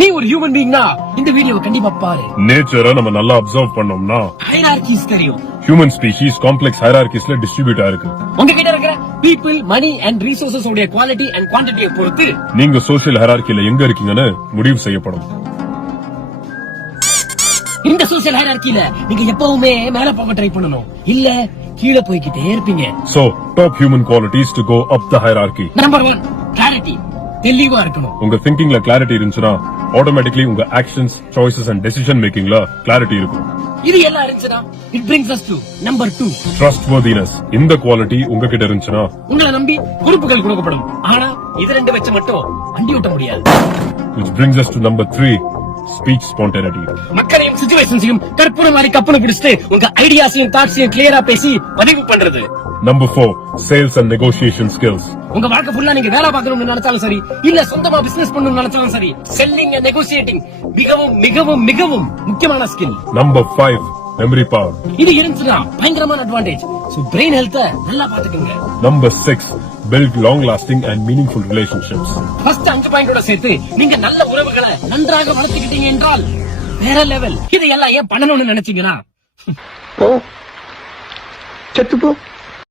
நீ ஒரு ஹியூமன் பீயிங்னா இந்த வீடியோவை கண்டிப்பா பாரு. நேச்சரை நம்ம நல்லா அப்சர்வ் பண்ணோம்னா ஹைரார்கிஸ் தெரியும். ஹியூமன் ஸ்பீஷீஸ் காம்ப்ளெக்ஸ் ஹைரார்கிஸ்ல டிஸ்ட்ரிபியூட் ஆயிருக்கு. உங்ககிட்ட இருக்கிற பீப்பிள், மணி அண்ட் ரிசோர்சஸ் உடைய குவாலிட்டி அண்ட் குவான்டிட்டியை பொறுத்து நீங்க சோஷியல் ஹைரார்கில எங்க இருக்கீங்கன்னு முடிவு செய்யப்படும். இந்த சோஷியல் ஹைரார்கில நீங்க எப்பவுமே மேல போக ட்ரை பண்ணணும், இல்ல கீழே போய்கிட்டே இருப்பீங்க. So, top human qualities to go up the hierarchy. Number 1, clarity. தெளிவா இருக்கணும். உங்க திங்கிங்ல கிளாரிட்டி இருந்துச்சுன்னா ஆட்டோமேட்டிக்கலி உங்க ஆக்ஷன்ஸ், சாய்ஸஸ் அண்ட் டெசிஷன் மேக்கிங்ல கிளாரிட்டி இருக்கும். இது எல்லாம் இருந்துச்சுன்னா it brings us to number 2. ட்ரஸ்ட்வர்தினஸ். இந்த குவாலிட்டி உங்ககிட்ட இருந்துச்சுன்னா உங்களை நம்பி பொறுப்புகள் கொடுக்கப்படும். ஆனா இது ரெண்டு வச்சு மட்டும் வண்டி ஓட்ட முடியாது. which brings us to number 3. Speech spontaneity. மக்களையும் சிச்சுவேஷன்ஸையும் கற்பூரம் மாதிரி கப்புனு பிடிச்சிட்டு உங்க ஐடியாஸையும் தாட்ஸையும் கிளியரா பேசி பதிவு பண்றது. Number 4. Sales and negotiation skills. உங்க வாழ்க்கை ஃபுல்லா நீங்க வேலை பார்க்கணும்னு நினைச்சாலும் சரி, இல்ல சொந்தமா பிசினஸ் பண்ணணும்னு நினைச்சாலும் சரி, செல்லிங் அண்ட் நெகோசியேட்டிங் மிகவும் மிகவும் மிகவும் முக்கியமான ஸ்கில். Number 5. Memory power. இது இருந்துச்சுன்னா பயங்கரமான அட்வான்டேஜ். சோ பிரெயின் ஹெல்த்த நல்லா பாத்துக்கோங்க. Number 6. build long lasting and meaningful relationships. First 5 பாயிண்டோட சேர்த்து நீங்க நல்ல உறவுகளை நன்றாக வளர்த்துக்கிட்டீங்க என்றால் வேற லெவல். இதையெல்லாம் ஏன் பண்ணணும்னு நினைச்சீங்கன்னா செத்து போ.